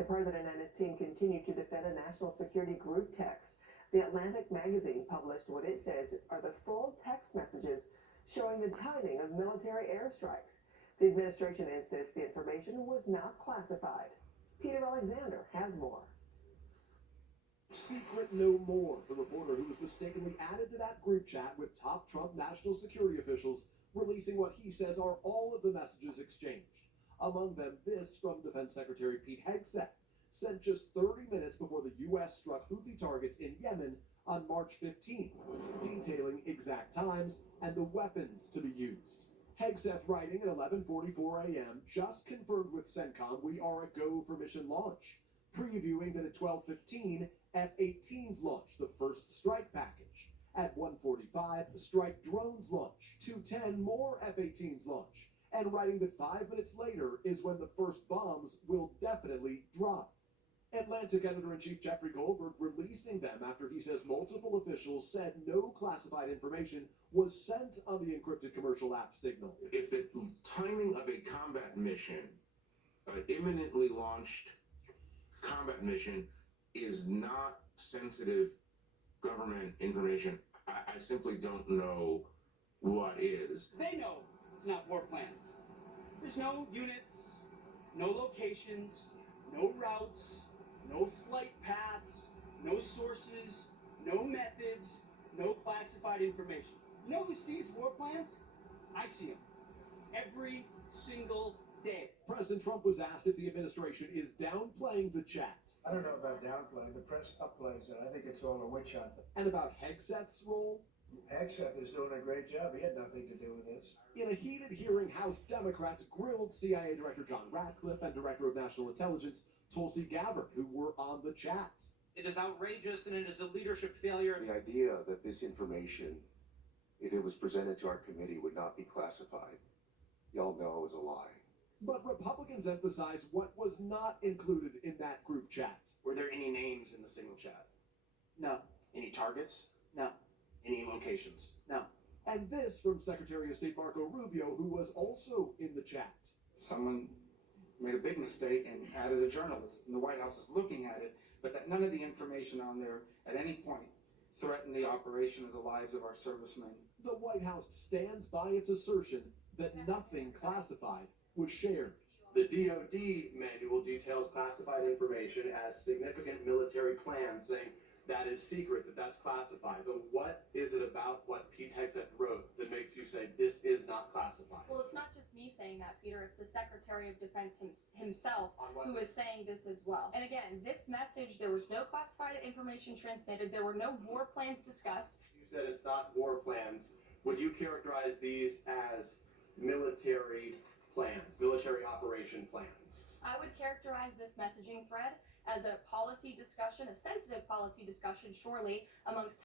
The president and his team continue to defend a national security group text. The Atlantic magazine published what it says are the full text messages showing the timing of military airstrikes. The administration insists the information was not classified. Peter Alexander has more. Secret no more. The reporter who was mistakenly added to that group chat with top Trump national security officials, releasing what he says are all of the messages exchanged. Among them, this from Defense Secretary Pete Hegseth, sent just 30 minutes before the U.S. struck Houthi targets in Yemen on March 15th, detailing exact times and the weapons to be used. Hegseth writing at 11:44 a.m. just confirmed with CENTCOM we are a go for mission launch, previewing that at 12:15 F-18s launch the first strike package. At 1:45 strike drones launch. 2:10 more F-18s launch. And writing that 5 minutes later is when the first bombs will definitely drop. Atlantic editor-in-chief Jeffrey Goldberg releasing them after he says multiple officials said no classified information was sent on the encrypted commercial app Signal. If the timing of a combat mission, an imminently launched combat mission, is not sensitive government information, I simply don't know what is. They know it's not war plans. There's no units, no locations, no routes, no flight paths, no sources, no methods, no classified information. You know who sees war plans? I see them every single day. President Trump was asked if the administration is downplaying the chat. I don't know about downplaying. The press upplays it. I think it's all a witch hunt. And about Hegseth's role. Hegseth is doing a great job. He had nothing to do with this. In a heated hearing, House Democrats grilled CIA Director John Ratcliffe and Director of National Intelligence Tulsi Gabbard, who were on the chat. It is outrageous and it is a leadership failure. The idea that this information, if it was presented to our committee, would not be classified, y'all know is a lie. But Republicans emphasize what was not included in that group chat. Were there any names in the Signal chat? No, Any targets? no, Any locations? no. And this from Secretary of State Marco Rubio, who was also in the chat. Someone made a big mistake and added a journalist, and the White House is looking at it, but that none of the information on there at any point threatened the operation of the lives of our servicemen. The White House stands by its assertion that nothing classified was shared. The DoD manual details classified information as significant military plans, saying that is secret, that's classified. So what is it about what Pete Hegseth wrote that makes you say this is not classified? Well, it's not just me saying that, Peter. It's the Secretary of Defense himself who is saying this as well. And again, this message, there was no classified information transmitted. There were no war plans discussed. You said it's not war plans. Would you characterize these as military plans, military operation plans? I would characterize this messaging thread as a policy discussion, a sensitive policy discussion, surely, amongst